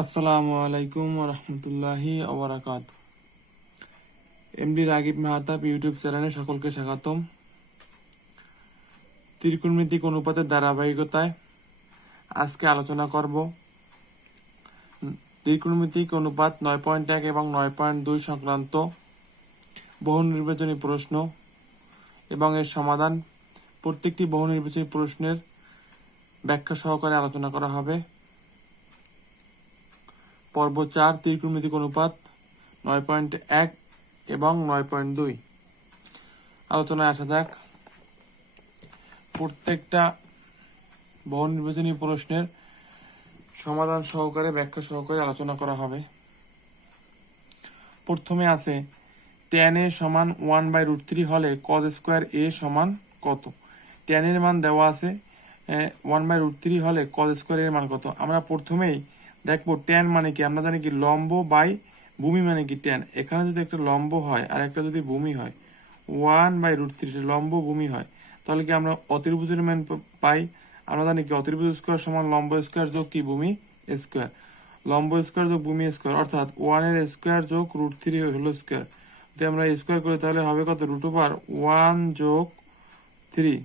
আসসালামু আলাইকুম রহমতুল্লাহি ওবরাকাত। এমডি রাগিব মেহতাব ইউটিউব চ্যানেলে সকলকে স্বাগতম। ত্রিকোণমিতিক অনুপাতের ধারাবাহিকতায় আজকে আলোচনা করব ত্রিকোণমিতিক অনুপাত 9.1 এবং 9.2 সংক্রান্ত বহু নির্বাচনী প্রশ্ন এবং এর সমাধান। প্রত্যেকটি বহু নির্বাচনী প্রশ্নের ব্যাখ্যা সহকারে আলোচনা করা হবে। পর্ব 4 ত্রিকোণমিতিক অনুপাত 9.1 এবং 9.2 আলোচনায় আসা যাক। প্রত্যেকটা বহু নির্বাচনী প্রশ্নের সমাধান সহকারে ব্যাখ্যা সহকারে আলোচনা করা হবে। প্রথমে আছে tan a সমান 1/√3 হলে cos স্কয়ার a সমান কত। tan এর মান দেওয়া আছে 1/√3 হলে cos স্কয়ার এর মান কত। আমরা প্রথমেই দেখবো tan মানে কি। আমরা জানি কি লম্ব বাই ভূমি মানে কি tan। এখানে যদি একটা লম্ব হয় আর একটা যদি ভূমি হয় 1/√3 লম্ব ভূমি হয় তাহলে কি আমরা অতির্ভুজের মান পাই। আমরা জানি কি অতির্ভুজ স্কয়ার সমান লম্ব স্কয়ার যোগ কি ভূমি স্কয়ার। লম্ব স্কয়ার যোগ ভূমি স্কয়ার অর্থাৎ 1 এর স্কয়ার যোগ √3 হলো স্কয়ার। যদি আমরা স্কয়ার করি তাহলে হবে কত √1 যোগ 3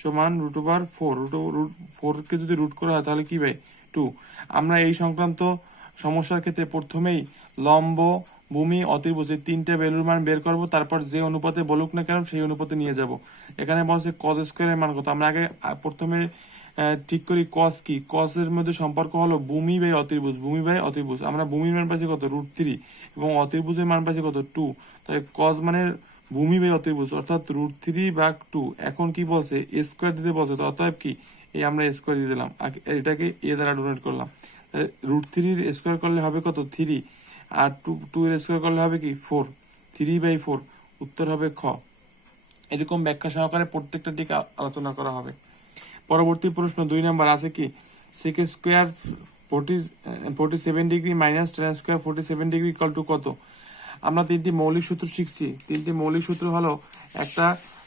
সমান √4। √4 কে যদি রুট করা হয় তাহলে কি ভাই 2। আমরা এই সংক্রান্ত সমস্যার ক্ষেত্রে প্রথমেই লম্ব ভূমি অতির্ভুজ এই তিনটে ভ্যালুর মান বের করব, তারপর যে অনুপাতে বলুক না কেন সেই অনুপাতে নিয়ে যাব। এখানে বলছে cos স্কয়ারের মান কত। আমরা আগে প্রথমে ঠিক করি cos কি। cos এর মধ্যে সম্পর্ক হলো ভূমি বাই অতির্ভুজ। ভূমি বাই অতির্ভুজ আমরা ভূমির মান পাচ্ছি কত √3 এবং অতির্ভুজের মান পাচ্ছি কত 2। তাই cos মানে ভূমি বাই অতির্ভুজ অর্থাৎ √3/2। এখন কি বলছে স্কয়ার দিতে বলছে, তো অতএব কি এই আমরা স্কয়ার দিয়ে দিলাম, এটাকে এ দ্বারা ডোনেট করলাম। √3 এর স্কয়ার করলে হবে কত 3 আর 2 এর স্কয়ার করলে হবে কি 4। 3/4 উত্তর হবে খ। এরকম ব্যাখ্যা সহকারে প্রত্যেকটা দিকে আলোচনা করা হবে। পরবর্তী প্রশ্ন 2 নাম্বার আছে কি sec square 47 degree minus tan square 47 degree equal to কত। আমরা তিনটি মৌলিক সূত্র শিখছি। তিনটি মৌলিক সূত্র হলো একটা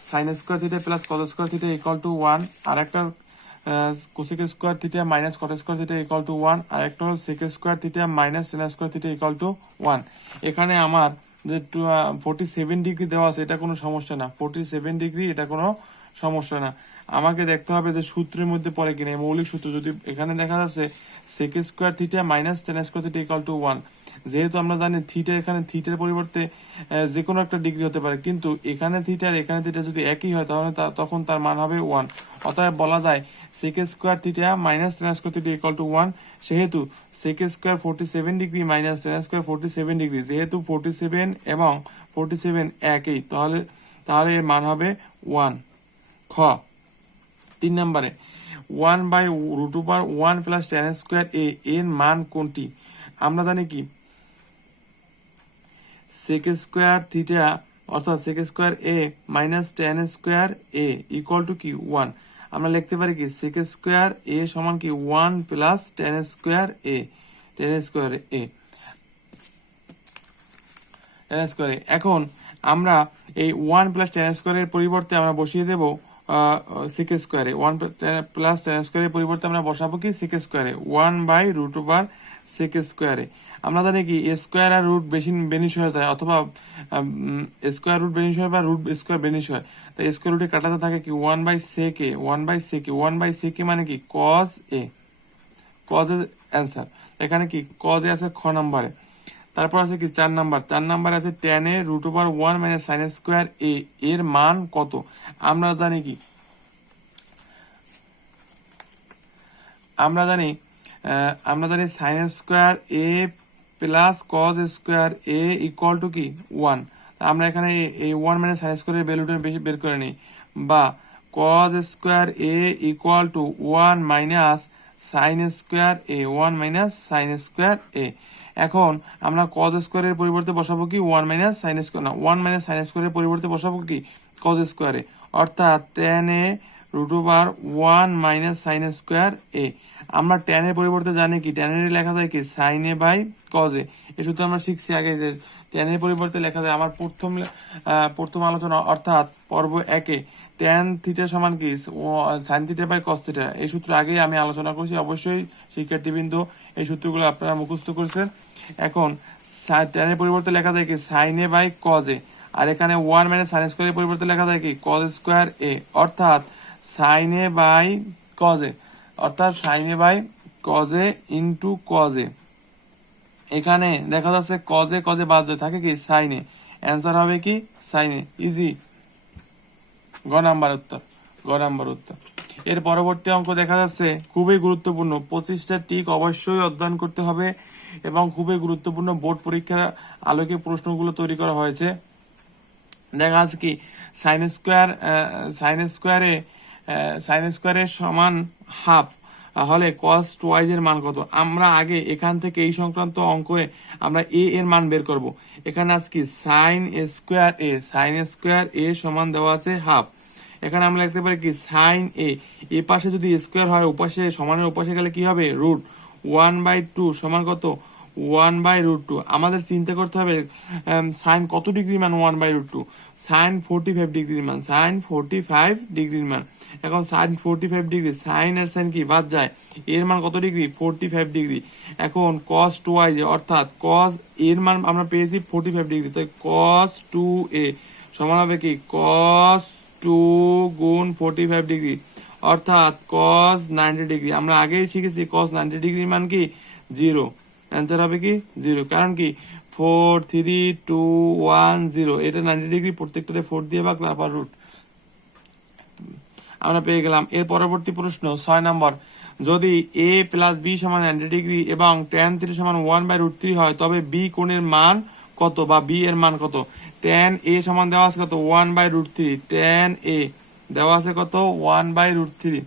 sin square theta plus cos square theta equal to 1, আর একটা cosec square theta minus cot square theta equal to 1, আর একটা হলো sec square theta minus tan square theta equal to 1। এখানে আমার যে 47 ডিগ্রি দেওয়া আছে এটা কোনো সমস্যা না। 47 ডিগ্রি এটা কোনো সমস্যা না। আমাকে দেখতে হবে যে সূত্রের মধ্যে পড়ে কিনা মৌলিক সূত্র। যদি এখানে দেখা যাচ্ছে sec square theta minus tan square theta equal to 1, যেহেতু আমরা জানি থিটা এখানে থিটার পরিবর্তে যে কোনো একটা ডিগ্রি হতে পারে, কিন্তু এখানে থিটা আর এখানে থিটা যদি একই হয় তাহলে তখন তার মান হবে 1। অতএব বলা যায় sec square theta minus tan square theta equal to 1। সেহেতু sec square 47 degree minus tan square 47 degree, যেহেতু 47 এবং 47 একই তাহলে এর মান হবে 1 খ। 3 নম্বরে 1/√1 প্লাস tan স্কয়ার a এর মান কোনটি। আমরা জানি কি sec স্কয়ার থিটা অর্থাৎ sec square a minus tan square a equal to কি 1। আমরা লিখতে পারি কি sec স্কয়ার a সমান কি 1 প্লাস tan স্কয়ার a। এখন আমরা এই 1 প্লাস tan স্কয়ারের পরিবর্তে আমরা বসিয়ে দেব sec স্কয়ারে। 1 প্লাস tan স্কয়ারের পরিবর্তে আমরা বসাবো কি sec স্কয়ারে 1/√ওভার sec স্কয়ারে। আমরা জানি কি স্কয়ার আর রুট বেনিশ হয়ে যায়, অথবা স্কয়ার রুট বেনিশ হয় বা রুট স্কয়ার বেনিশ হয়। তাই স্কয়ার রুটে কাটাতে থাকে কি 1/sec a। 1/sec a মানে কি cos a। cos এর অ্যান্সার এখানে কি cos a আছে খ নম্বরে। তারপর আছে কি 4 নাম্বার। 4 নাম্বার আছে tan a √1 minus sin square a এর মান কত। আমরা জানি কি আমরা জানি sin square a plus cos square a equal to কি 1। আমরা এখানে এই 1 মাইনাস sin স্কয়ারের ভ্যালুটা বেশি বের করে নিই, বা cos square a equal to 1 minus sin square a। 1 minus sin square a। এখন আমরা cos স্কয়ারের পরিবর্তে বসাবো কি 1 মাইনাস sin স্কয়ার না 1 মাইনাস sin স্কয়ারের পরিবর্তে বসাবো কি cos স্কয়ারে, অর্থাৎ tan a √1 minus sin square a। আমরা tan এর পরিবর্তে জানি কি tan এর লেখা যায় কি sin a by cos a। এই সূত্র আমরা শিখছি আগে যে tan এর পরিবর্তে লেখা যায়। আমার প্রথম আলোচনা অর্থাৎ পর্ব 1-এ ট্যান থিটা সমান কি sine theta by cos theta. এই সূত্র আগেই আমি আলোচনা করছি, অবশ্যই শিক্ষার্থীবৃন্দ এই সূত্রগুলো আপনারা মুখস্থ করছেন। এখন ট্যানের পরিবর্তে লেখা যায় কি sine A by cos A, আর এখানে 1 মাইনাস সাইন স্কোয়ারের পরিবর্তে লেখা যায় কি কজ স্কোয়ার এ, অর্থাৎ sine A by cos A, অর্থাৎ sine A by cos A into cos A. এখানে দেখা যাচ্ছে কজে কজে বাদ যায়, থাকে কি সাইনে, অ্যান্সার হবে কি সাইনে। ইজি, গ নাম্বার উত্তর, গ নাম্বার উত্তর। এর পরবর্তী অঙ্ক দেখা যাচ্ছে খুবই গুরুত্বপূর্ণ, 25টা টিক অবশ্যই অধ্যয়ন করতে হবে এবং খুবই গুরুত্বপূর্ণ, বোর্ড পরীক্ষার আলোকে প্রশ্নগুলো তৈরি করা হয়েছে। দেখা যাচ্ছে কি সাইন স্কোয়ারে সমান হাফ হলে কস টোয়াইজ এর মান কত। আমরা আগে এখান থেকে এই সংক্রান্ত অঙ্কে আমরা এ এর মান বের করব। এখানে আজকে সাইন স্কোয়ার এ সমান দেওয়া আছে হাফ। এখানে আমরা লিখতে পারি কি সাইন এ পাশে যদি স্কোয়ার হয় ওপাশে সমানের ওপাশে গেলে কি হবে রুট 1/2 সমান কত 1/√2। আমাদের চিন্তা করতে হবে সাইন কত ডিগ্রি মান 1/√2, সাইন 45 ডিগ্রির মান, সাইন 45 ডিগ্রির মান। এখন সাইন 45 ডিগ্রি, সাইন আর সাইন কি বাদ যায়, এর মান কত ডিগ্রি 45 ডিগ্রি। এখন কস 2i অর্থাৎ কস এর মান আমরা পেয়েছি 45 ডিগ্রি, তাই কস 2a সমান হবে কি কস 2 গুণ 45 ডিগ্রি অর্থাৎ কস 90 ডিগ্রি। আমরা আগেই শিখেছি কস 90 ডিগ্রির মান কি 0, অ্যান্সার হবে কি 0। কারণ কি 4 3 2 1 0, এটা 90 ডিগ্রি, প্রত্যেকটারে 4 দিয়ে ভাগ তারপর রুট, আমরা পেয়ে গেলাম। এর পরবর্তী প্রশ্ন 6 নম্বর, যদি a প্লাস বি সমান 90 ডিগ্রি এবং tan থিটা সমান 1/√3 হয় তবে বি কোণের মান কত বা বি এর মান কত। tan a সমান দেওয়া আছে কত 1/√3, tan a দেওয়া আছে কত 1/√3,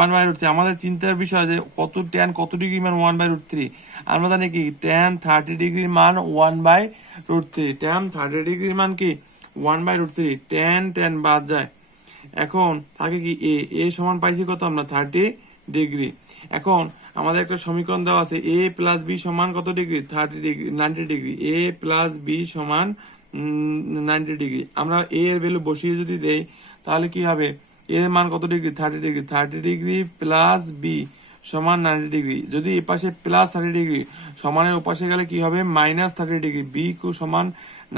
1/√3। আমাদের চিন্তার বিষয় যে কত tan কত ডিগ্রি মান 1/√3। আমরা জানি কি tan 30 ডিগ্রির মান 1/√3, tan 30 ডিগ্রির মান কি 1/√3, tan বাদ যায়। এখন থাকে কি এ সমান পাইছি কত আমরা 30 ডিগ্রি। এখন আমাদের একটা সমীকরণ দেওয়া আছে a প্লাস বি সমান কত degree 30 degree 90 degree, a plus b সমান 90 ডিগ্রি। আমরা a এর ভ্যালু বসিয়ে যদি দেই তাহলে কি হবে, a এর মান কত degree 30 degree, 30 degree plus b সমান 90 ডিগ্রি। যদি এ পাশে প্লাস 30 ডিগ্রি সমানের ওপাশে গেলে কি হবে মাইনাস 30 ডিগ্রি, বি কু সমান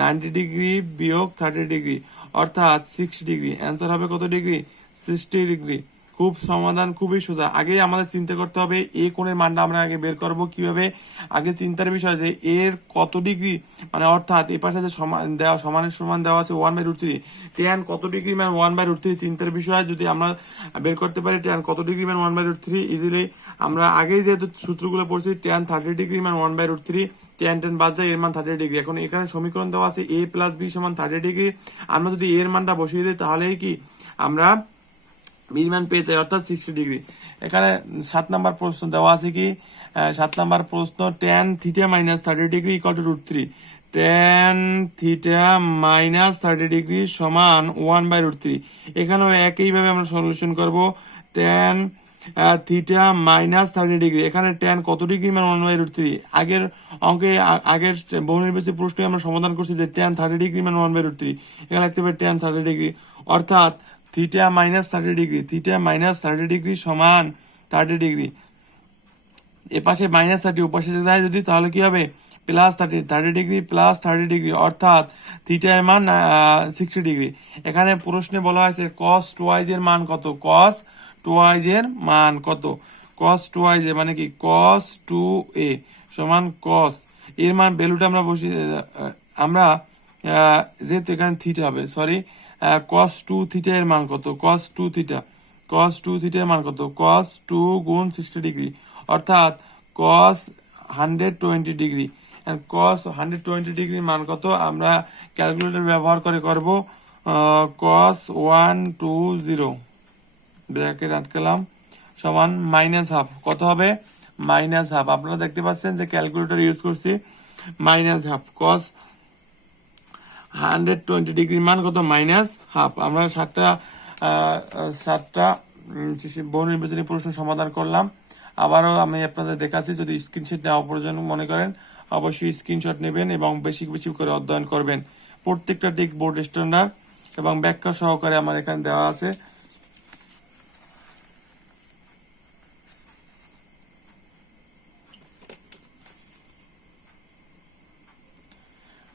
90 ডিগ্রি বিয়োগ 30 ডিগ্রি অর্থাৎ 60 ডিগ্রি। অ্যান্সার হবে কত ডিগ্রি 60 ডিগ্রি। খুব সমাধান খুবই সোজা। আগে আমাদের চিন্তা করতে হবে এ কোণের মানটা আমরা আগে বের করব কিভাবে। আগে চিন্তার বিষয় যে এর কত ডিগ্রি মানে অর্থাৎ এই পাশে যে সমান দেওয়া সমানের সমান দেওয়া আছে 1/√3, tan কত ডিগ্রি মান 1/√3 চিন্তার বিষয়। যদি আমরা বের করতে পারি tan কত ডিগ্রি মান 1/√3 ইজিলি, আমরা আগেই যেহেতু সূত্রগুলো পড়ছি tan 30 ডিগ্রি মান 1/√3, tan বাদ যায় এর মান 30 ডিগ্রি। এখন এখানে সমীকরণ দেওয়া আছে a প্লাস বি সমান 30 ডিগ্রি, আমরা যদি এর মানটা বসিয়ে দিই তাহলেই কি আমরা বির মান পেয়ে যাই অর্থাৎ 60 ডিগ্রি। এখানে 7 নাম্বার প্রশ্ন দেওয়া আছে কি 7 নাম্বার প্রশ্ন tan theta minus 30 degree equal to √3, tan theta minus 30 degree সমান 1/√3। এখানেও একইভাবে আমরা সলিউশন করব। tan থিটা মাইনাস 30 ডিগ্রি, এখানে tan কত ডিগ্রি মান 1/√3। আগের অঙ্কে আগের বহুনির্বাচনী প্রশ্নে আমরা সমাধান করছি যে tan 30 ডিগ্রি মান 1/√3, এখানে লিখতে পারি tan 30 ডিগ্রি অর্থাৎ theta minus 30 degree, theta minus 30 degree সমান 30 ডিগ্রি। এ পাশে মাইনাস 30 ওপাশে যায় যদি তাহলে কি হবে প্লাস 30 ডিগ্রি প্লাস 30 ডিগ্রি অর্থাৎ থিটা এর মান 60 ডিগ্রি। এখানে প্রশ্নে বলা হয়েছে cos 2i এর মান কত, cos 2i এর মান কত, cos 2i মানে কি cos 2a সমান cos এর মান ভ্যালুটা আমরা বসিয়ে আমরা যেহেতু এখানে থিটা হবে সরি cos 2 থিটা এর মান কত, cos 2 থিটা, cos 2 থিটা এর মান কত cos 2 গুণ 60 ডিগ্রি অর্থাৎ cos 120 ডিগ্রি। cos 120 ডিগ্রির মান কত আমরা ক্যালকুলেটর ব্যবহার করে করব cos 120 ব্র্যাকেট আটকালাম সমান মাইনাস হাফ, কত হবে মাইনাস হাফ। আপনারা দেখতে পাচ্ছেন যে ক্যালকুলেটর ইউজ করছি মাইনাস হাফ, cos 120 ডিগ্রির মান কত মাইনাস হাফ। আমরা 7টা বহু নির্বাচনী প্রশ্ন সমাধান করলাম। আবারও আমি আপনাদের দেখাচ্ছি, যদি স্ক্রিনশট নেওয়া প্রয়োজন মনে করেন অবশ্যই স্ক্রিনশট নেবেন এবং বেশি বেশি করে অধ্যয়ন করবেন। প্রত্যেকটা টিক বোর্ড স্ট্যান্ডার্ড এবং ব্যাখ্যা সহকারে আমার এখানে দেওয়া আছে।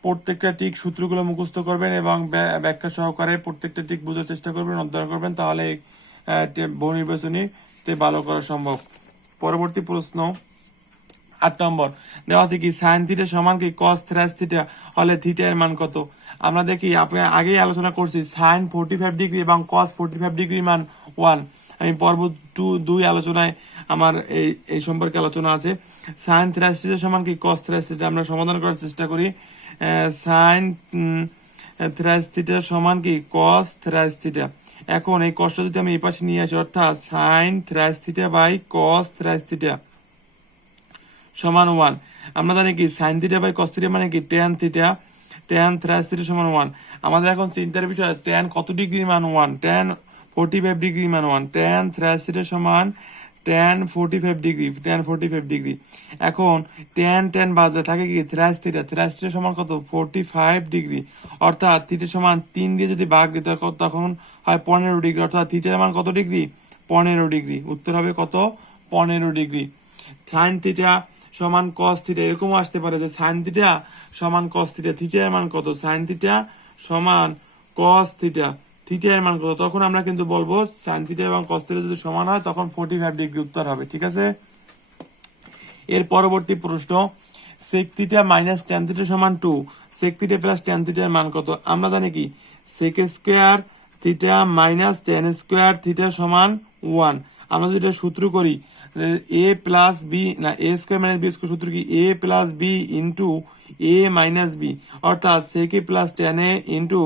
প্রত্যেকটা টিক সূত্রগুলো মুখস্থ করবেন এবং ব্যাখ্যা সহকারে প্রত্যেকটা টিক বোঝার চেষ্টা করবেন, অধ্যয়ন করবেন, তাহলে বহু নির্বাচনীতে ভালো করা সম্ভব। পরবর্তী প্রশ্ন 8 নম্বর দেওয়া আছে কি সাইন থিটা সমান কি কস থ্রাস থিটা হলে থিটা এর মান কত। আমরা দেখি আপনি আগেই আলোচনা করছি সাইন 45 ডিগ্রি এবং কস 45 ডিগ্রি মান 1। আমি পর্ব 2 আলোচনায় আমার এই সম্পর্কে আলোচনা আছে। সাইন থ্রাস থিটা সমান কি কস থ্রাস থিটা, আমরা সমাধান করার চেষ্টা করি। সাইন থ্রাস থিটা সমান কি কস থ্রাস থিটা। এখন এই কসটা যদি আমি এই পাশে নিয়ে আসি, অর্থাৎ সাইন থ্রাস থিটা বাই কস থ্রাস থিটা সমান 1। আমরা জানি কি sine theta by cos theta মানে কি ট্যান থিটা, ট্যান থ্রাস থিটা সমান 1। আমাদের এখন চিন্তার বিষয় ট্যান কত ডিগ্রি মান 1, ট্যান 45 ডিগ্রি মান 1, ট্যান থ্রাস থিটা সমান ট্যান 45 ডিগ্রি, ট্যান 45 ডিগ্রি। এখন ট্যান ট্যান বাজে থাকে কি থ্রাস থিটা, থ্রাস থিটা সমান কত 45 ডিগ্রি, অর্থাৎ থিটা সমান 3 দিয়ে যদি ভাগ দিতে তখন হয় 15 ডিগ্রি, অর্থাৎ থিটার মান কত ডিগ্রি 15 ডিগ্রি। উত্তর হবে কত 15 ডিগ্রি। সাইন থিটা সমান কস থিটা, এরকমও আসতে পারে যে সাইন থিটা সমান কস থিটা, থিটার মান কত সাইন থিটা সমান কস থিটা, থিটার মান কত, তখন আমরা কিন্তু বলবো সাইন থিটা এবং কস থিটা যদি সমান হয় তখন 45 ডিগ্রি উত্তর হবে। ঠিক আছে। এর পরবর্তী প্রশ্ন sec theta minus tan theta সমান 2, সেক থিটা প্লাস ট্যান থিটার মান কত। আমরা জানি কি sec square theta minus tan square theta সমান 1। আমরা যদি এটা সূত্র করি এ প্লাস বি না এ স্কোয়ার মাইনাস বি স্কোয়ার, সূত্র কি এ প্লাস বি ইন্টু এ মাইনাস বি, অর্থাৎ সেকে প্লাস ট্যান এ ইন্টু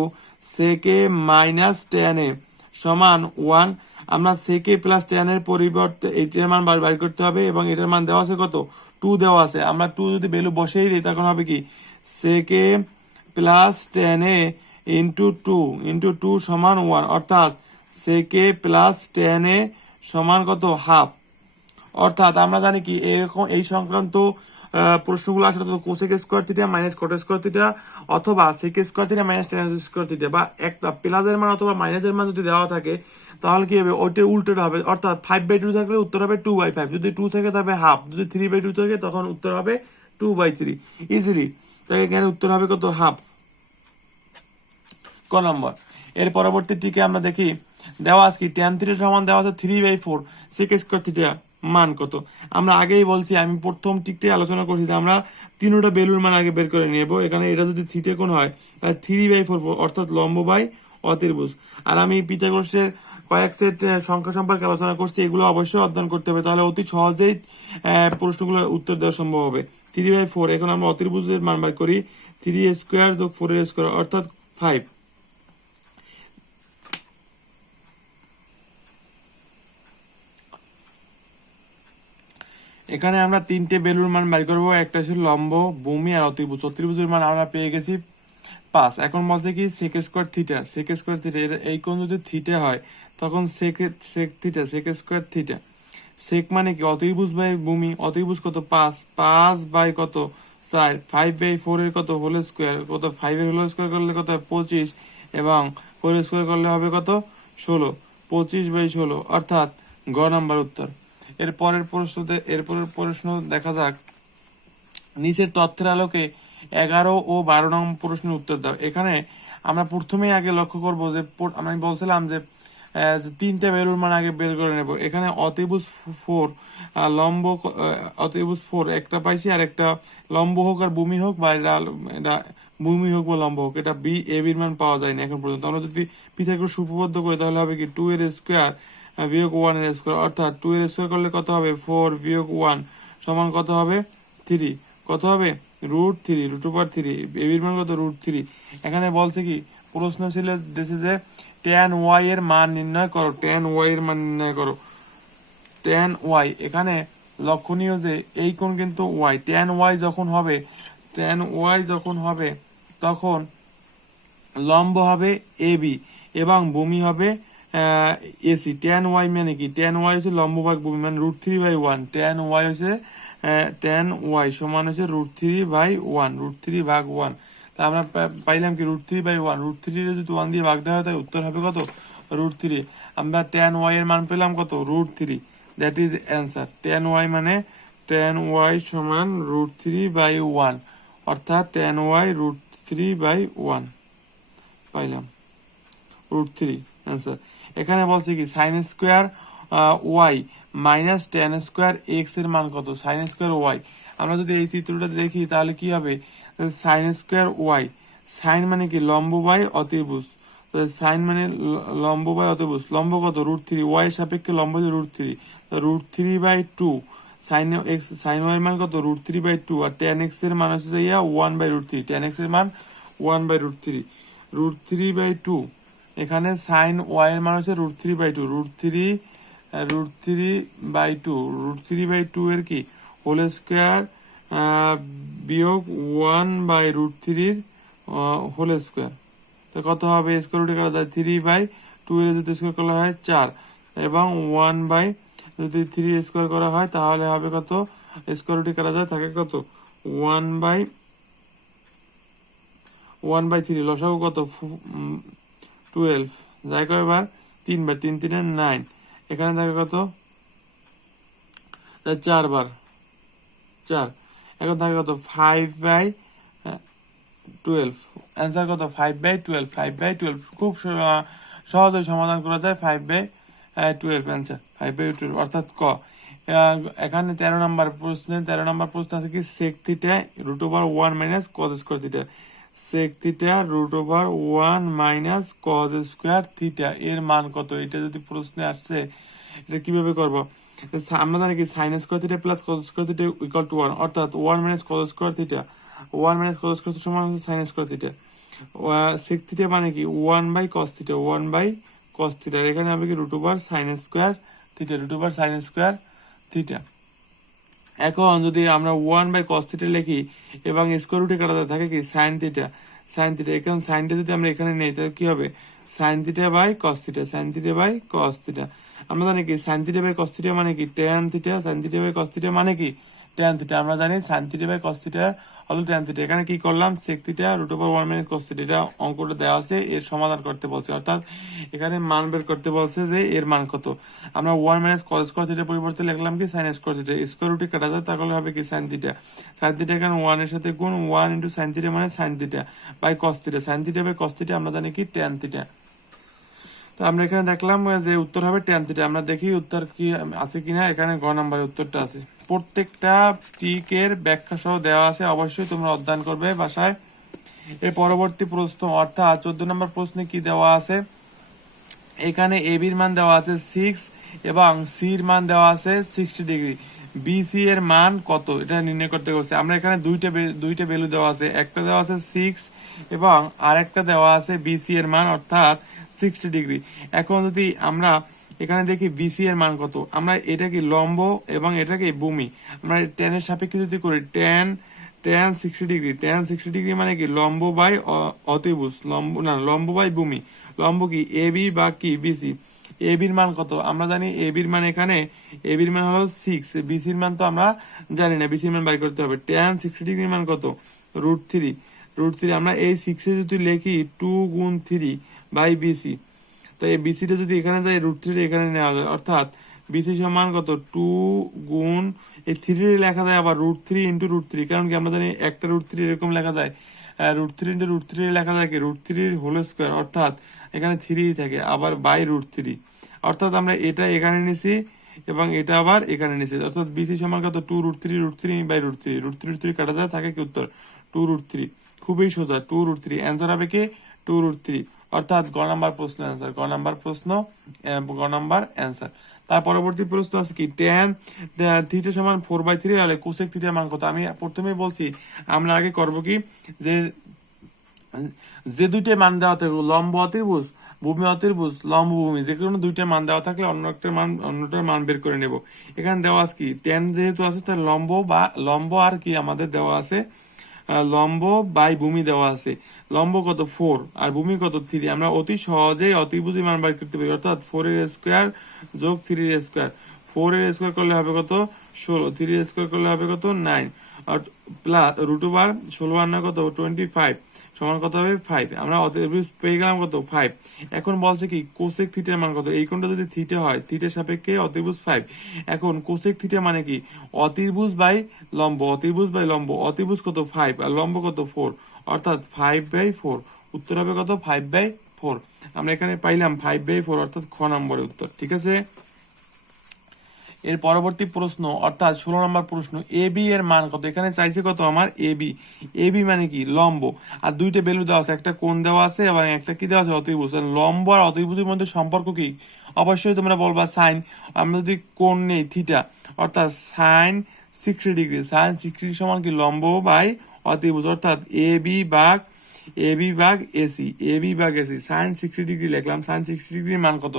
সেকে মাইনাস ট্যান এ সমান 1। আমরা সেকে প্লাস ট্যান এর পরিবর্তে এটার মান বার করতে হবে এবং এটার মান দেওয়া আছে কত 2 দেওয়া আছে। আমরা 2 যদি ভ্যালু বসেই দিই তখন হবে কি সেকে plus tan A into two সমান 1, অর্থাৎ সেকে প্লাস ট্যান এ সমান কত হাফ। অর্থাৎ আমরা জানি কি এরকম এই সংক্রান্ত প্রশ্নগুলো আসলে cosec square theta minus cot square theta অথবা sec square theta minus tan square theta, বা একটা প্লাসের মান অথবা মাইনাসের মান যদি দেওয়া থাকে তাহলে কি হবে ওইটার উল্টোটা হবে, অর্থাৎ 5/2 থাকলে উত্তর হবে 2/5, যদি 2 থাকে তবে হাফ, যদি 3/2 থাকে তখন উত্তর হবে 2/3 ইজিলি। তাই এখানে উত্তর হবে কত হাফ। ক নম্বর এর পরবর্তীটিকে আমরা দেখি দেওয়া আছে কি ট্যান থিটা সমান দেওয়া আছে 3/4 সেক স্কোয়ার থিটা মান কত। আমরা আগেই বলছি, আমি প্রথম টিকটাই আলোচনা করছি যে আমরা তিনটা ভ্যালুর মান আগে বের করে নেব। এখানে এটা যদি থিটা কোণ হয় তাহলে 3/4 অর্থাৎ লম্ব বাই অতির্ভুজ। আর আমি পিথাগোরাসের কয়েক সেট সংখ্যা সম্পর্কে আলোচনা করছি, এগুলো অবশ্যই অধ্যয়ন করতে হবে, তাহলে অতি সহজেই প্রশ্নগুলোর উত্তর দেওয়া সম্ভব হবে। 3/4 এখন আমরা অতির্ভুজের মান বের করি 3 স্কোয়ার যোগ 4 স্কোয়ার অর্থাৎ 5। এখানে আমরা তিনটে ভ্যালুর মান বের করবো, একটা ছিল লম্ব, ভূমি আর অতিভুজ। অতিভুজের মান আমরা পেয়ে গেছি 5। এখন বলছে কি sec square theta, sec square theta এই কোণ যদি থিটা হয় তখন sec theta sec square theta, sec মানে কি অতিভুজ বাই ভূমি, অতিভুজ কত 5 বাই কত 4, 5/4 এর কত হোল স্কোয়ার কত 5 এর হোল স্কোয়ার করলে কত 25 এবং 4 স্কোয়ার করলে হবে কত 16, 25/16 অর্থাৎ গ নাম্বার উত্তর। এরপরের প্রশ্ন দেখা যাক নিচের তথ্যের আলোকে 11 ও 12 নং প্রশ্নের উত্তর দাও। এখানে আমরা প্রথমেই আগে লক্ষ্য করব যে আমি বলছিলাম যে তিনটা ভ্যালুর মান আগে বের করে নেব। এখানে অতিভুজ 4 লম্ব অতিভুজ 4 একটা পাইছি, আর একটা লম্ব হোক আর ভূমি হোক বা এটা ভূমি হোক বা লম্ব হোক, এটা বি এ বির মান পাওয়া যায় না এখন পর্যন্ত। আমরা যদি পিথাগোরাস উপপাদ্য করি তাহলে হবে কি 2 এর স্কোয়ার বিয়োগ 1 এর স্কোয়ার, অর্থাৎ 2 এর স্কোয়ার করলে কত হবে 4 বিয়োগ 1 সমান কত হবে 3, কত হবে √3, √3, এবির মান কত √3। এখানে বলছে কি প্রশ্ন ছিল দেশে যে tan y এর মান নির্ণয় করো, tan y এর মান নির্ণয় করো। tan y এখানে লক্ষণীয় যে এই কোণ কিন্তু y, tan y যখন হবে তখন লম্ব হবে ab এবং ভূমি হবে এসি। tan y মানে কি tan y হচ্ছে লম্ব ভাগ ভূমি মানে √3/1, tan y সমান হচ্ছে √3/1, √3/1। তা আমরা পাইলাম কি √3/1, √3 যদি 1 দিয়ে ভাগ দেওয়া হয় তাহলে উত্তর হবে কত √3। আমরা tan y এর মান পেলাম কত √3, that is answer. tan y মানে tan y সমান √3/1, অর্থাৎ tan y √3/1 পাইলাম, √3 অ্যান্সার। এখানে বলছে কি sin square y minus tan square x এর মান কত, sin স্কোয়ার y। আমরা যদি এই চিত্রটা দেখি তাহলে কি হবে, sin স্কোয়ার y, sin মানে কি লম্ব বাই অতিভুজ, sin মানে লম্ব বাই অতিভুজ, লম্ব কত √3, y এর সাপেক্ষে লম্ব হচ্ছে √3, √3/2 sin x, sin y এর মান কত √3/2, আর tan x এর মান হচ্ছে 1/√3, tan x এর মান 1/√3, √3/2। এখানে sin y এর মান হচ্ছে √3/2, √3/2 এর কি হোল স্কোয়ার বিয়োগ 1/√3 হোল স্কোয়ার, তো কত হবে, স্কোয়ার রুটে করা যায় 3/2 এর যদি স্কোয়ার করা হয় 4, এবং 1 যদি 3 স্কোয়ার করা হয় তাহলে হবে কত, স্কোয়ার রুটে করা যায় থাকে কত 1/3, লসাগু কত 12, যাই কয়বার 3 বার, 3 3 9, এখানে থাকে কত 4 বার 4, এখন থাকে কত 5/12, অ্যান্সার কত 5/12, 5/12 খুব সহজে সমাধান করা যায়, 5/12 অ্যান্সার 5/12, অর্থাৎ ক। এখানে 13 নম্বর প্রশ্ন আছে কি sec theta √1 minus cos square theta, sec theta √1 minus cos square theta এর মান কত, এটা যদি প্রশ্নে আসছে এটা কিভাবে করব, আমরা জানি কি sin square theta plus cos square theta equal to 1, অর্থাৎ 1 minus cos square theta, 1 minus cos square সমান হচ্ছে sin square theta, sec theta মানে কি 1/cos থিটা, 1/cos থিটা, এখানে হবে কি √sin square theta, √sin square theta. এখন যদি আমরা 1/cos থিটা লিখি এবং স্কয়ার রুটে কাটা থাকে কি sin থিটা, এখন সাইনটা যদি আমরা এখানে নেই তাহলে কি হবে sin theta by cos theta, sin theta by cos theta. আমরা জানি কি sin theta by cos theta মানে কি tan theta, sin theta by cos theta মানে কি tan থিটা, আমরা জানি sin theta by cos theta হলো tan থিটা। এখানে কি করলাম sec theta √1 minus cos theta, এটা অঙ্কটা দেওয়া আছে, এর সমাধান করতে বলছে, অর্থাৎ এখানে মান বের করতে বলছে যে এর মান কত। আমরা 1 মাইনাস cos স্কয়ার থিটা পরিবর্তে লিখলাম কি sin স্কয়ার থিটা, স্কয়ার রুটে কাটা যায় তাহলে হবে কি sin থিটা, এখানে 1 এর সাথে গুণ 1 ইনটু sin থিটা মানে sin theta by cos theta, sin theta by cos theta আমরা জানি কি tan থিটা। তো আমরা এখানে দেখলাম যে উত্তর হবে tan থিটা। আমরা দেখি উত্তর কি আছে কিনা, এখানে গ নাম্বারের উত্তরটা আছে, প্রত্যেকটা টিকের ব্যাখ্যা সহ দেওয়া আছে, অবশ্যই তোমরা অধ্যয়ন করবে বাসায়। এর পরবর্তী প্রশ্ন অর্থাৎ 14 নম্বর প্রশ্নে কি দেওয়া আছে, এখানে ab এর মান দেওয়া আছে 6 এবং c এর মান দেওয়া আছে 60 ডিগ্রি, bc এর মান কত এটা নির্ণয় করতে বলছে। আমরা এখানে দুইটা ভ্যালু দেওয়া আছে, একটা দেওয়া আছে 6 এবং আরেকটা দেওয়া আছে bc এর মান অর্থাৎ 60 ডিগ্রি। এখন যদি আমরা এখানে দেখি bc এর মান কত, আমরা এটা কি লম্ব এবং এটা কি ভূমি, আমরা tan এর সাপেক্ষে যদি করি tan 60 ডিগ্রি, tan 60 ডিগ্রি মানে কি লম্ব বাই অতিভুজ, লম্ব বাই ভূমি, লম্ব কি এবি বা কি বিসি, এবির মান কত আমরা জানি, এবির মান এখানে এবির মান হলো 6, বিসির মান তো আমরা জানি না, বিসির মান বাই করতে হবে। tan 60 ডিগ্রির মান কত √3, আমরা এই 6 এ যদি লিখি 2 গুণ 3 বাই বিসি, তো এই বিসিটা যদি এখানে যায় √3 এখানে নেওয়া যায়, অর্থাৎ বিসি সমান কত 2 গুণ এই 3 লেখা যায় আবার √3 ইন্টু √3, কারণ কি আমরা জানি একটা √3 এরকম লেখা যায়, √3 ইন্টু √3 লেখা যায় কি √3 হোল স্কয়ার, অর্থাৎ এখানে 3 থাকে আবার বাই √3, অর্থাৎ আমরা এটা এখানে নিছি এবং এটা আবার এখানে নিছি, অর্থাৎ বিসি সমান কত 2√3 বাই √3 কাটা যায় থাকে কি উত্তর 2√3, খুবই সোজা 2√3, অ্যান্সার হবে কি 2√3, অর্থাৎ গ নাম্বার প্রশ্ন অ্যান্সার, গ নাম্বার অ্যান্সার। তার পরবর্তী প্রশ্ন আছে কি tan থিটা সমান 4/3 হলে কোসেক থিটার মান কত। আমি প্রথমেই বলছি আমরা আগে করব কি যে দুইটা মান দেওয়া থাকবে লম্ব অতিভুজ, ভূমি অতিভুজ, লম্ব ভূমি, যে কোনো দুইটা মান দেওয়া থাকলে অন্যটার মান বের করে নেব। এখানে দেওয়া আছে কি tan যেহেতু আছে তার লম্ব আর কি আমাদের দেওয়া আছে লম্ব বাই ভূমি দেওয়া আছে, লম্ব কত 4 আর ভূমি কত 3, আমরা অতি সহজেই অতিভুজের মান বের করতে পারি, অর্থাৎ 4 এর স্কয়ার যোগ 3 এর স্কয়ার, 4 এর স্কয়ার করলে হবে কত 16, 3 এর স্কয়ার করলে হবে কত 9, আর প্লাস √16 আর 9 কত 25, সমান কত হবে 5। আমরা অতিভুজ পেয়ে গেলাম কত 5। এখন বলছে কি কোসেক থিটার মান কত, এই কোণটা যদি থিটা হয় থিটার সাপেক্ষে অতিভুজ 5। এখন কোসেক থিটা মানে কি অতিভুজ বাই লম্ব, অতিভুজ বাই লম্ব, অতিভুজ কত 5 আর লম্ব কত 4, অর্থাৎ 5/4। উত্তর হবে কত 5/4। আমরা এখানে পাইলাম 5/4 অর্থাৎ খ নম্বরের উত্তর। ঠিক আছে, এর পরবর্তী প্রশ্ন অর্থাৎ 16 নম্বর প্রশ্ন, এ বি এর মান কত। এখানে চাইছে কত আমার এ বি। এ বি মানে কি লম্ব, আর দুইটা ভ্যালু দেওয়া আছে, একটা কোণ দেওয়া আছে এবং একটা কি দেওয়া আছে অতিভুজ। লম্ব আর অতিভুজের মধ্যে সম্পর্ক কি, অবশ্যই তোমরা বলবা সাইন। আমরা যদি কোণ নেই থিটা, অর্থাৎ সাইন 60 ডিগ্রি, সাইন 60 সমান কি লম্ব বাই অতিভুজ, অর্থাৎ এ বি ভাগ এসি, এ বি ভাগ এসি। সাইন 60 ডিগ্রি লিখলাম, সাইন 60 ডিগ্রির মান কত,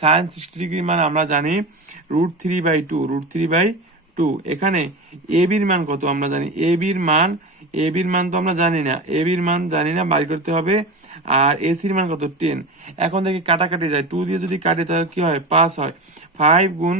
সাইন 60 ডিগ্রির মান আমরা জানি √3/2, √3/2। এখানে এ বির মান কত আমরা জানি, এ বির মান তো আমরা জানি না, এ বির মান জানি না, বাই করতে হবে। আর এসির মান কত 10। এখন দেখি কাটাকাটি যায়, 2 দিয়ে যদি কাটে তাহলে কি হয় 5 হয়। 5 গুণ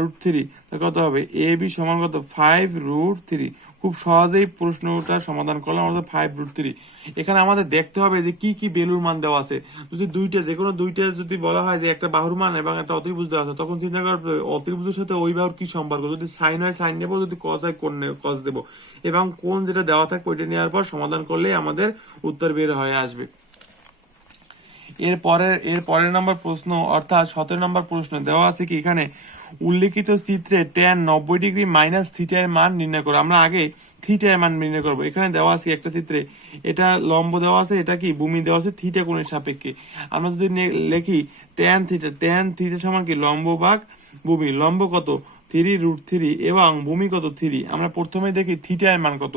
√3 কত হবে, এ বি সমান কত 5√3। খুব সহজেই প্রশ্নটা সমাধান করলাম, আমাদের 5√3। এখানে আমাদের দেখতে হবে যে কি কি ভ্যালুর মান দেওয়া আছে। যদি যে কোনো দুইটা যদি বলা হয় যে একটা বাহুর মান এবং একটা অতিভুজ দেওয়া আছে, তখন চিন্তা করবে অতিভুজের সাথে ওই বাহুর কি সম্পর্ক। যদি সাইন হয় সাইন নেবো, যদি কস হয় কস দেবো, এবং কোন যেটা দেওয়া থাকবে ওইটা নেওয়ার পর সমাধান করলেই আমাদের উত্তর বের হয়ে আসবে। এর পরের নম্বর প্রশ্ন অর্থাৎ 17 নম্বর প্রশ্ন দেওয়া আছে কি, এখানে উল্লেখিত চিত্রে tan 90 ডিগ্রি মাইনাস থিটা এর মান নির্ণয় করো। আমরা আগে থিটা এর মান নির্ণয় করবো। এখানে দেওয়া আছে একটা চিত্রে, এটা লম্ব দেওয়া আছে, এটা কি ভূমি দেওয়া আছে থিটা কোণের সাপেক্ষে। আমরা যদি লিখি tan থিটা সমান কি লম্ব ভাগ ভূমি, লম্ব কত 3√3 এবং ভূমি কত 3। আমরা প্রথমে দেখি থিটা এর মান কত,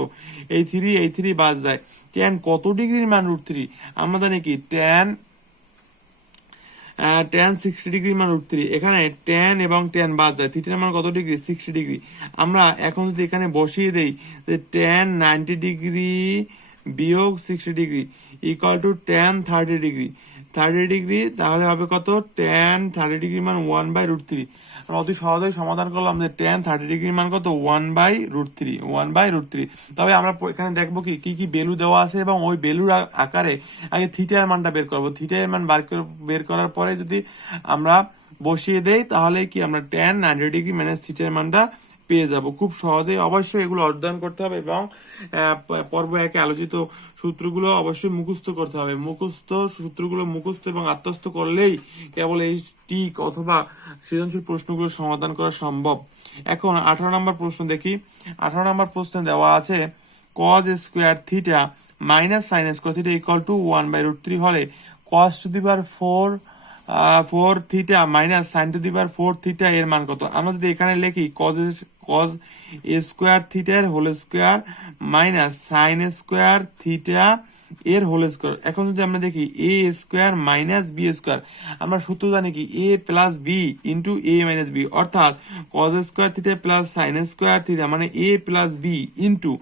এই 3 বাদ যায়। tan কত ডিগ্রির মান √3, আমরা জানি কি tan 60 ডিগ্রি মান √3। এখানে tan এবং tan বাদ যায়, থিটার মান কত ডিগ্রি 60 ডিগ্রি। আমরা এখন যদি এখানে বসিয়ে দেই যে tan 90 ডিগ্রি বিয়োগ 60 degree equal to tan 30 degree, তাহলে হবে কত tan 30 ডিগ্রি মান 1/√3। আমরা অতি সহজেই সমাধান করলাম যে tan 30 ডিগ্রির মান কত 1/√3। তবে আমরা এখানে দেখবো কি কি ভ্যালু দেওয়া আছে এবং ওই ভ্যালুর আকারে আগে থিটার মানটা বের করবো। থিটার মান বের করার পরে যদি আমরা বসিয়ে দেই তাহলে কি আমরা tan 90 ডিগ্রি মাইনাস থিটার মানটা পেয়ে যাব খুব সহজেই। অবশ্যই এগুলো অধ্যয়ন করতে হবে এবং পর্ব একে আলোচিত সূত্রগুলো অবশ্যই মুখস্থ করতে হবে। সূত্রগুলো মুখস্থ এবং আত্মস্থ করলেই কেবল এই টিক অথবা সৃজনশীল প্রশ্নগুলো সমাধান করা সম্ভব। এখন 18 নম্বর প্রশ্ন দেখি। 18 নম্বর প্রশ্নে দেওয়া আছে cos square theta minus sine square theta equal to 1/√3 হলে cos to the power 4 theta minus sine to the power 4 theta এর মান কত। আমরা যদি এখানে লিখি cos স্কয়ার থিটা এর whole square minus sine square theta এর হোল স্কয়ার। এখন যদি আমরা দেখি a square minus b square, আমরা সূত্র জানি কি a plus b into a minus b, অর্থাৎ cos square theta plus sign square theta মানে a plus b into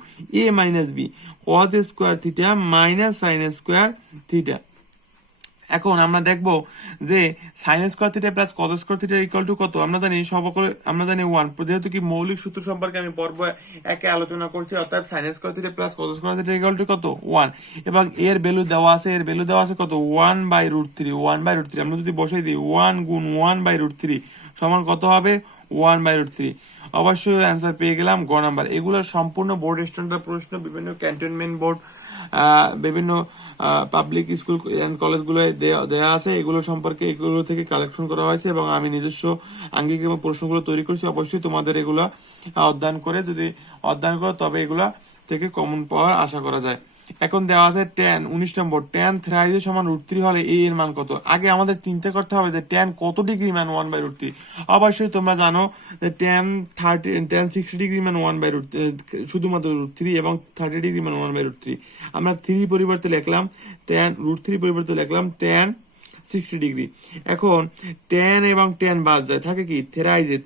a minus b, cos square theta minus sine square theta. এখন আমরা দেখব যে sign square theta plus cos square theta equal two কত। আমরা জানি আমরা জানি 1, যেহেতু কি মৌলিক সূত্র সম্পর্কে আমি পর্ব একে আলোচনা করছি, অর্থাৎ sign square theta plus cos square theta equal two কত 1, এবং এর ভ্যালু দেওয়া আছে কত 1/√3। আমরা যদি বসাই দিই 1 গুণ 1/√3 সমান কত হবে 1/√3। অবশ্যই অ্যান্সার পেয়ে গেলাম গ নাম্বার। এগুলো সম্পূর্ণ বোর্ড স্ট্যান্ডার্ড প্রশ্ন, বিভিন্ন ক্যান্টনমেন্ট বোর্ড, বিভিন্ন পাবলিক স্কুল এন্ড কলেজগুলো দেয়া আছে। এগুলো সম্পর্কে এগুলো থেকে কালেকশন করা হয়েছে এবং আমি নিজস্ব আঙ্গিক এবং প্রশ্নগুলো তৈরি করছি। অবশ্যই তোমাদের এগুলো অধ্যয়ন করো, তবে এগুলা থেকে কমন পাওয়ার আশা করা যায়। এখন দেওয়া আছে tan 19 নম্বর, tan থ্রাইজ সমান √3 হলে a এর মান কত। আগে আমাদের চিন্তা করতে হবে যে tan কত ডিগ্রি মান 1/√3। অবশ্যই তোমরা জানো যে tan 60 ডিগ্রি মান 1/√3 শুধুমাত্র √3 এবং 30 ডিগ্রি মান 1/√3। আমরা 3 পরিবর্তে লিখলাম tan √3 পরিবর্তে লিখলাম tan 60 ডিগ্রি। এখন tan এবং tan বাদ যায়, থাকে কি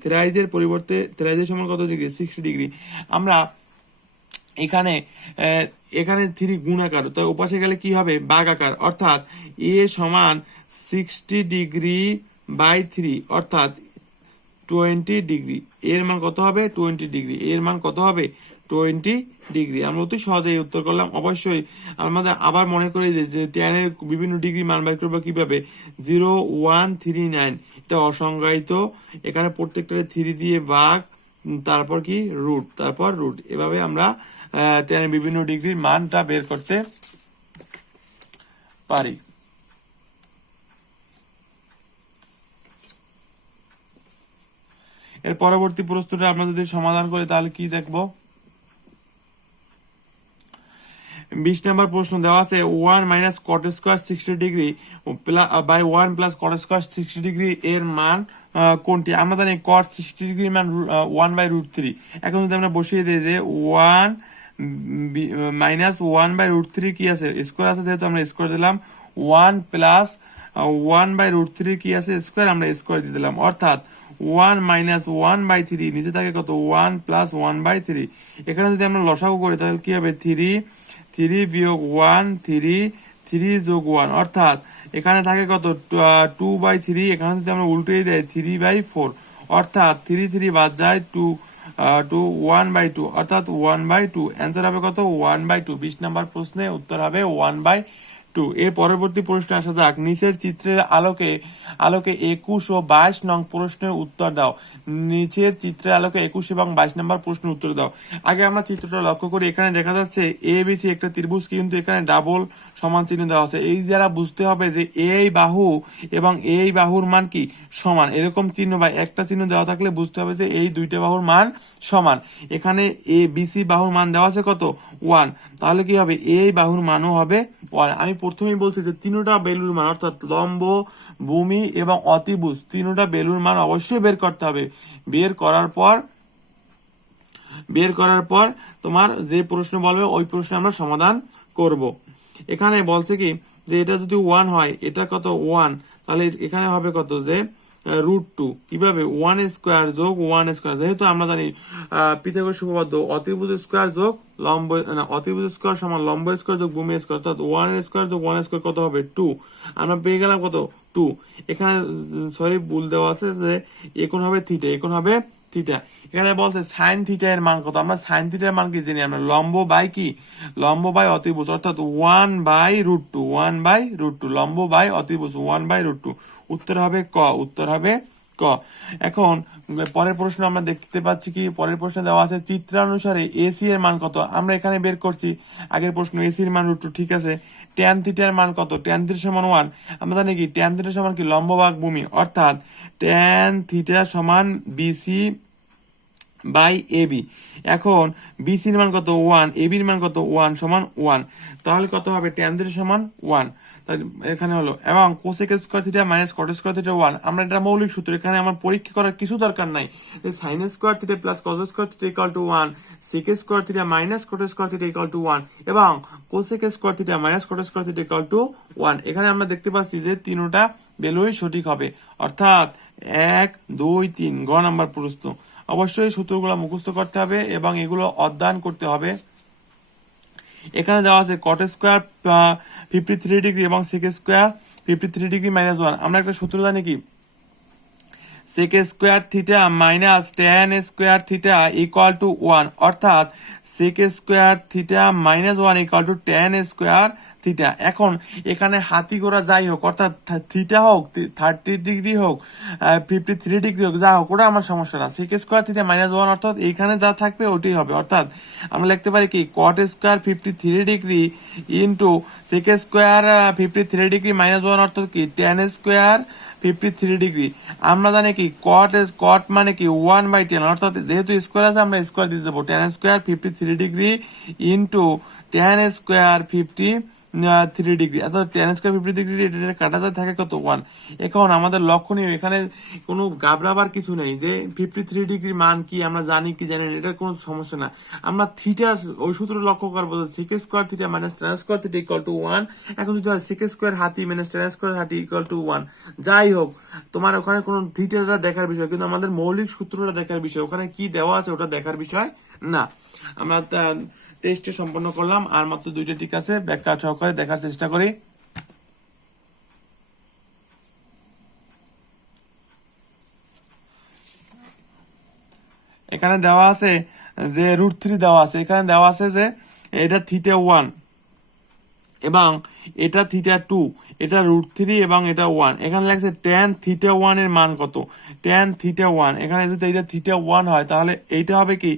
থ্রাইজের পরিবর্তে থ্রাইজের সমান কত ডিগ্রি 60 ডিগ্রি। আমরা এখানে 3 গুণাকার, তো ওপাশে গেলে কি হবে ভাগাকার, অর্থাৎ a সমান 60 ডিগ্রি বাই 3 অর্থাৎ 20 ডিগ্রি। এর মান কত হবে 20 ডিগ্রি, এর মান কত হবে 20 ডিগ্রি। আমরা অতি সহজেই উত্তর করলাম। অবশ্যই আমাদের আবার মনে করি যে tan এর বিভিন্ন ডিগ্রি মান বের করবো কিভাবে, 0 1 3 9 এটা অসংজ্ঞায়িত, এখানে প্রত্যেকটা 3 দিয়ে ভাগ, তারপর কি রুট, তারপর রুট, এভাবে আমরা tan এর বিভিন্ন ডিগ্রির মানটা বের করতে পারি। এর পরবর্তী প্রশ্নটা আমরা যদি সমাধান করি তাহলে কি দেখব, 20 নম্বর প্রশ্ন দেওয়া আছে 1 minus cot square 60 degree by 1 plus cot square 60 degree এর মান কোনটি? আমরা জানি কট 60 ডিগ্রি মান 1 বাই রুট 3। এখন যদি আমরা বসিয়ে দিই যে 1 মাইনাস 1 বাই রুট 3 কি আছে, স্কয়ার আছে, যেহেতু আমরা স্কয়ার দিলাম, 1 প্লাস 1 বাই রুট 3 কি আছে, স্কয়ার, আমরা স্কয়ার দিয়ে দিলাম, অর্থাৎ 1 মাইনাস 1 বাই 3 নিচে থাকে কত, 1 প্লাস 1 বাই 3। এখানে যদি আমরা লসাগু করি তাহলে কি হবে, 3 বিয়োগ 1 3 যোগ 1, অর্থাৎ এখানে থাকে কত, 2 বাই 3, এখানে যদি আমরা উল্টিয়ে দেয় 3 বাই 4, অর্থাৎ 3 বাদ যায় 2 1 বাই 2, অর্থাৎ 1 বাই 2। অ্যান্সার হবে কত, 1 বাই 2। 20 নম্বর প্রশ্নে উত্তর হবে 1 বাই 2। এর পরবর্তী প্রশ্নে আসা যাক, নিচের চিত্রের আলোকে 21 ও 22 নং প্রশ্নের উত্তর দাও। নিচের চিত্রের আলোকে 21 এবং 22 নম্বর প্রশ্নের উত্তর দাও। আগে আমরা চিত্রটা লক্ষ্য করি, এখানে দেখা যাচ্ছে এ বি সি একটা ত্রিভুজ, কিন্তু এখানে ডাবল সমান চিহ্ন দেওয়া আছে। এই দ্বারা বুঝতে হবে যে এই বাহু এবং এই বাহুর মান কি সমান। এরকম চিহ্ন বা একটা চিহ্ন দেওয়া থাকলে বুঝতে হবে যে এই দুইটা বাহুর মান সমান। এখানে এ বি সি বাহুর মান দেওয়া আছে কত, 1, তাহলে কি হবে, এই বাহুর মানও হবে 1। আমি প্রথমেই বলছি যে তিনটা বেলুর মান, অর্থাৎ লম্ব, ভূমি এবং অতিভুজ, তিনটা বেলুর মান অবশ্যই বের করতে হবে। বের করার পর তোমার যে প্রশ্ন বলবে ওই প্রশ্ন আমরা সমাধান করব। এখানে বলছে কি যে এটা যদি 1 হয়, এটা কত 1, তাহলে এখানে হবে কত, যে √2, কিভাবে, 1 স্কয়ার যোগ 1 স্কয়ার, যেহেতু আমরা জানি পিথাগোরাস উপপাদ্য, অতিভুজ স্কয়ার যোগ লম্ব, না, অতিভুজ স্কয়ার সমান লম্ব স্কয়ার যোগ ভূমি স্কয়ার, অর্থাৎ 1 স্কয়ার যোগ 1 স্কয়ার কত হবে, 2। আমরা পেয়ে গেলাম কত, 2। এখানে সরি ভুল দেওয়া আছে যে এখন হবে থিটা, এখন হবে থিটা। এখানে বলছে সাইন থিটা এর মান কত, আমরা সাইন থিটার মান কি জানি, আমরা লম্ব বাই কি, লম্ব বাই অতিভুজ, অর্থাৎ 1 বাই √2, 1 বাই √2, লম্ব বাই অতিভুজ 1 বাই √2। উত্তর হবে ক, উত্তর হবে ক। এখন পরের প্রশ্ন আমরা দেখতে পাচ্ছি কি, পরের প্রশ্ন দেওয়া আছে চিত্রানুসারে এসি এর মান কত। আমরা এখানে বের করছি আগের প্রশ্ন, এসি এর মান √2, ঠিক আছে। ট্যান থিটার মান কত, ট্যান থিটা সমান 1। আমরা জানি কি ট্যান থিটা সমান কি, লম্ব ভাগ ভূমি, অর্থাৎ ট্যান থিটা সমান বিসি বাই এবি। এখন বিসির মান কত, 1, এবির মান কত, 1 সমান 1, তাহলে কত হবে, ট্যান থিটা সমান 1। এখানে হলো, এবং cosec square theta minus cot square theta 1, আমরা এটা মৌলিক সূত্র, এখানে আমার পরীক্ষা করার কিছু দরকার নাই। Sine square theta plus cos square theta equal to 1, sec square theta minus cot square theta equal to 1, এবং cosec square theta minus cot square theta equal to 1। এখানে আমরা দেখতে পাচ্ছি যে তিনটা ভ্যালুই সঠিক হবে, অর্থাৎ 1 2 3 গ নাম্বার প্রশ্ন। অবশ্যই সূত্রগুলো মুখস্থ করতে হবে এবং এগুলো অধ্যয়ন করতে হবে। এখানে দেওয়া আছে কট স্কয়ার 53 ডিগ্রি এবং সেক স্কয়ার 53 ডিগ্রি মাইনাস 1। আমরা একটা সূত্র জানি কি, sec square theta minus tan square theta equal to 1, অর্থাৎ sec square theta minus 1 equal to tan square theta. এখন এখানে হাতি গোড়া যাই হোক, অর্থাৎ থিটা হোক 30 ডিগ্রি হোক 53 ডিগ্রি হোক, যা হোক, ওটা আমার সমস্যা না। সেক স্কয়ার থিটা মাইনাস 1, অর্থাৎ এইখানে যা থাকবে ওটাই হবে, অর্থাৎ আমরা লিখতে পারি কি, cot square 53 degree into sec square 53 degree minus 1, অর্থাৎ কি ট্যান স্কয়ার 53 ডিগ্রি। আমরা জানি কি কট মানে কি 1 বাই 10, অর্থাৎ যেহেতু স্কয়ার আছে আমরা স্কয়ার দিয়ে দেবো, tan square 53 degree into tan square 53 degree, অর্থাৎ ট্যান স্কয়ার 50 ডিগ্রি এটা কাটা যায়, থাকে কত 1। এখন আমাদের লক্ষণীয় এখানে কোনো ঘাবড়াবার কিছু নেই, যে 53 ডিগ্রি মান কি আমরা জানি কি জানি না, এটা কোনো সমস্যা না। আমরা থিটা ওই সূত্র লক্ষ্য করবো, sec square theta minus tan square theta equal to 1। এখন যদি হয় সেক স্কয়ার হাতি মাইনাস ট্যান স্কয়ার হাতি ইকুয়াল টু 1, যাই হোক, তোমার ওখানে কোনো থিটাটা দেখার বিষয়, কিন্তু আমাদের মৌলিক সূত্রটা দেখার বিষয়, ওখানে কি দেওয়া আছে ওটা দেখার বিষয় না। আমরা টেস্টে সম্পন্ন করলাম, আর মাত্র 2টা ঠিক আছে, ব্যাখ্যা সহকারে দেখার চেষ্টা করি। এখানে দেওয়া আছে যে √3 দেওয়া আছে, এখানে দেওয়া আছে যে এটা θ1 এবং এটা θ2, এটা √3 এবং এটা 1। এখানে লাগছে tan θ1 এর মান কত, tan θ1, এখানে যদি এটা θ1 হয় তাহলে এইটা হবে কি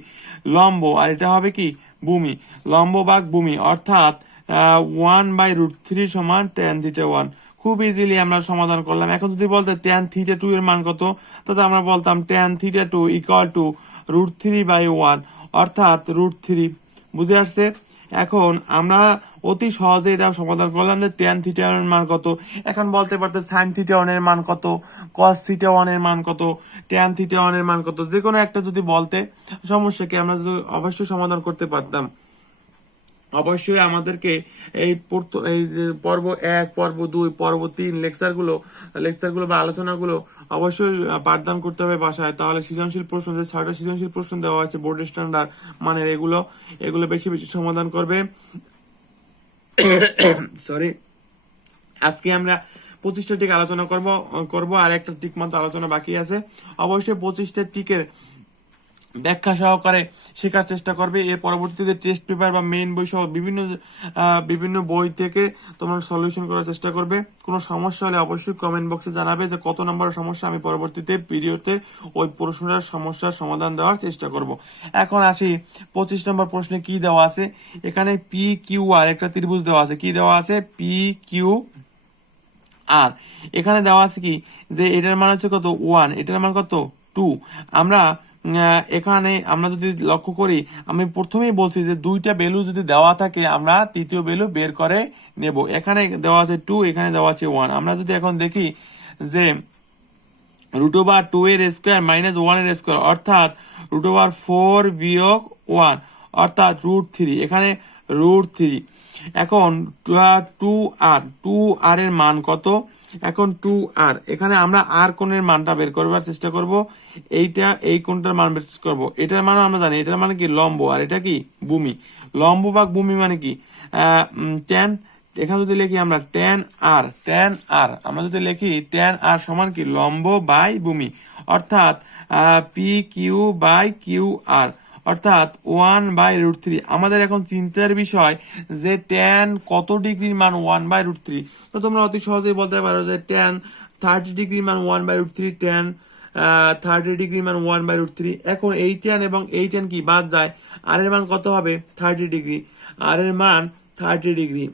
লম্ব আর এটা হবে কি ভূমি, লম্ব ভাগ ভূমি, অর্থাৎ 1/√3 সমান tan θ1। খুব ইজিলি আমরা সমাধান করলাম। এখন যদি বলতে tan θ2 এর মান কত, তাহলে আমরা বলতাম tan θ2 = √3/1 অর্থাৎ √3। বুঝে আসছে? এখন আমরা অতি সহজে এটা সমাধান করলাম যে tan θ1 এর মান কত। এখন বলতে পারতে sin θ1 এর মান কত, cos θ1 এর মান কত, tan θ1 এর মান কত, যে কোনো একটা যদি বলতে সমস্যা কি, আমরা অবশ্যই সমাধান করতে পারতাম। অবশ্যই আমাদেরকে এই যে পর্ব 1, পর্ব 2, পর্ব 3 লেকচারগুলো বা আলোচনাগুলো অবশ্যই পাঠদান করতে হবে বাসায়। তাহলে সৃজনশীল প্রশ্ন, যে 6টা সৃজনশীল প্রশ্ন দেওয়া আছে বোর্ড স্ট্যান্ডার্ড মানের, এগুলো বেশি বেশি সমাধান করবে। সরি, আজকে আমরা 25টা টিক আলোচনা করব আর একটা টিক মাত্র আলোচনা বাকি আছে। অবশ্যই 25টা টিকের ব্যাখ্যা সহকারে শেখার চেষ্টা করবে। এর পরবর্তীতে টেস্ট পেপার বা মেইন বই সহ বিভিন্ন বই থেকে তোমরা সলিউশন করার চেষ্টা করবে। কোনো সমস্যা হলে অবশ্যই কমেন্ট বক্সে জানাবে যে কত নম্বরের সমস্যা, আমি পরবর্তীতে ভিডিওতে ওই প্রশ্নটার সমস্যার সমাধান দেওয়ার চেষ্টা করব। এখন আসি 25 নম্বর প্রশ্নে কি দেওয়া আছে। এখানে PQR একটা ত্রিভুজ দেওয়া আছে। কি দেওয়া আছে? PQR। এখানে দেওয়া আছে কি যে এটার মান হচ্ছে কত 1, এটার মান কত 2। আমরা এখানে আমরা যদি লক্ষ্য করি, আমি প্রথমেই বলছি যে দুইটা ভ্যালু যদি দেওয়া থাকে আমরা তৃতীয় ভ্যালু বের করে নেব। এখানে দেওয়া আছে 2, এখানে দেওয়া আছে 1। আমরা যদি এখন দেখি যে √2 এর স্কোয়ার মাইনাস 1 এর স্কোয়ার অর্থাৎ √4 বিয়োগ 1 অর্থাৎ √3, এখানে √3। এখন 2r এর মান কত? এখন 2r, এখানে আমরা r কোণের মানটা বের করবার চেষ্টা করব। এই কোণটার মান বের করব। এটার মান আমরা জানি, এটার মানে কি লম্ব আর এটা কি ভূমি। লম্ব ভাগ ভূমি মানে কি tan। এখানে যদি লিখি আমরা tan r, আমরা যদি লিখি tan r সমান কি লম্ব বাই ভূমি, অর্থাৎ PQ/QR অর্থাৎ 1/√3। আমাদের এখন চিন্তার বিষয় যে tan কত ডিগ্রির মান 1/√3। তো তোমরা অতি সহজেই বলতে পারো যে tan 30 ডিগ্রির মান 1/√3, tan 30 ডিগ্রির মান 1/√3। এখন এই tan এবং এই tan কি বাদ যায়, আর এর মান কত হবে 30 ডিগ্রি, আর এর মান 30 ডিগ্রি,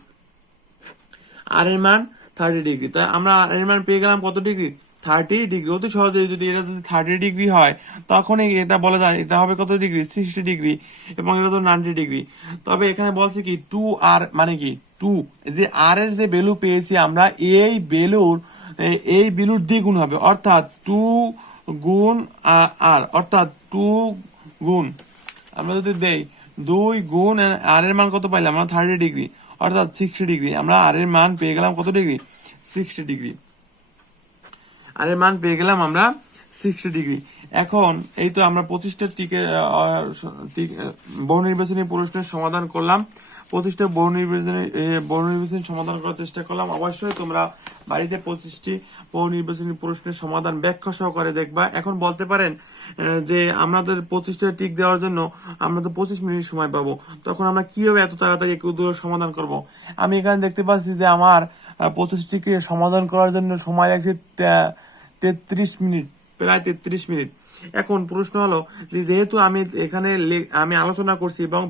আর এর মান 30 ডিগ্রি। তাই আমরা আর এর মান পেয়ে গেলাম কত ডিগ্রি 30 ডিগ্রি। অতি সহজে যদি এটা যদি 30 ডিগ্রি হয় তখনই এটা বলা যায় এটা হবে কত ডিগ্রি 60 ডিগ্রি, এবং এটা তো 90 ডিগ্রি। তবে এখানে বলছে কি 2r মানে কি 2, যে r এর যে ভ্যালু পেয়েছি আমরা এই ভ্যালুর দ্বিগুণ হবে, অর্থাৎ 2 গুণ r, অর্থাৎ 2 গুণ আমরা যদি দেই 2 গুণ r এর মান কত পাইলাম আমরা 30 ডিগ্রি অর্থাৎ 60 ডিগ্রি। আমরা r এর মান পেয়ে গেলাম কত ডিগ্রি 60 ডিগ্রি, আর এর মান পেয়ে গেলাম আমরা 60 ডিগ্রি। এখন এই তো আমরা 25টা বহু নির্বাচনী প্রশ্নের সমাধান করলাম, 25টা বহু নির্বাচনী সমাধান করার চেষ্টা করলাম। অবশ্যই তোমরা বাড়িতে 25টি বহু নির্বাচনী প্রশ্নের সমাধান ব্যাখ্যা সহকারে দেখবা। এখন বলতে পারেন যে আমাদের 25টা টিক দেওয়ার জন্য আমরা তো 25 মিনিট সময় পাবো, তখন আমরা কিভাবে এত তাড়াতাড়ি এগুলো সমাধান করব। আমি এখানে দেখতে পাচ্ছি যে আমার 25টিকে সমাধান করার জন্য সময় লাগছে 33 মিনিট, প্রায় 33 মিনিট। এখন প্রশ্ন হলো যে যেহেতু আমি আলোচনা করছি এবং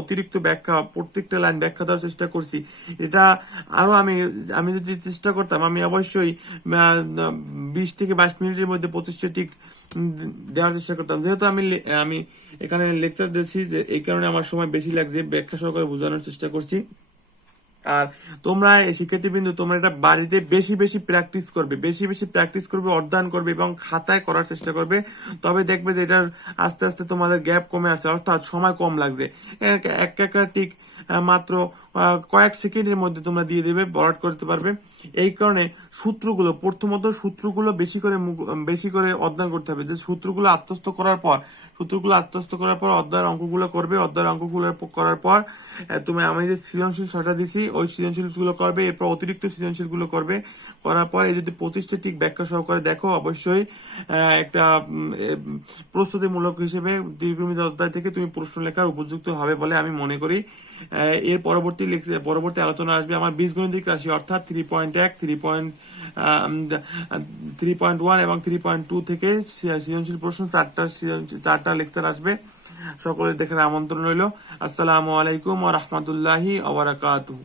অতিরিক্ত ব্যাখ্যা প্রত্যেকটা লাইন ব্যাখ্যা দেওয়ার চেষ্টা করছি, এটা আরো আমি যদি চেষ্টা করতাম আমি অবশ্যই 20 থেকে 22 মিনিটের মধ্যে 25টা টিক দেওয়ার চেষ্টা করতাম। যেহেতু আমি এখানে লেকচার দিচ্ছি, যে এই কারণে আমার সময় বেশি লাগছে, ব্যাখ্যা সহকারে বোঝানোর চেষ্টা করছি। আর তোমরা শিক্ষার্থীবৃন্দ তোমরা এটা বাড়িতে বেশি বেশি প্র্যাকটিস করবে, অধ্যয়ন করবে এবং খাতায় করার চেষ্টা করবে। তবে দেখবে যে এটার আস্তে আস্তে তোমাদের গ্যাপ কমে আসছে, অর্থাৎ সময় কম লাগছে। একটা টিক মাত্র কয়েক সেকেন্ডের মধ্যে তোমরা দিয়ে দেবে, বরাদ করতে পারবে। এই কারণে প্রথমত সূত্রগুলো বেশি করে অধ্যয়ন করতে হবে। যে সূত্রগুলো আত্মস্থ করার পর অধ্যায়ের অঙ্কগুলো করবে। অধ্যায়ের অঙ্কগুলো করার পর তুমি আমি যে সৃজনশীল ছয়টা দিছি ওই সৃজনশীল গুলো করবে, এরপর অতিরিক্ত সৃজনশীল গুলো করবে। করার পর এই যদি 25টা ঠিক ব্যাখ্যা সহকারে দেখো, অবশ্যই একটা প্রস্তুতিমূলক হিসেবে দীর্ঘমেয়াদী অধ্যায় থেকে তুমি প্রশ্ন লেখার উপযুক্ত হবে বলে আমি মনে করি। এর পরবর্তী আলোচনা আসবে আমার বীজগণিতিক রাশি, অর্থাৎ 3.1, 3.1 এবং 3.2 থেকে সৃজনশীল প্রশ্ন চারটা লেকচার আসবে। সকলের দেখার আমন্ত্রণ রইল। আসসালামু আলাইকুম ওয়া রাহমাতুল্লাহি ওয়া বারাকাতুহু।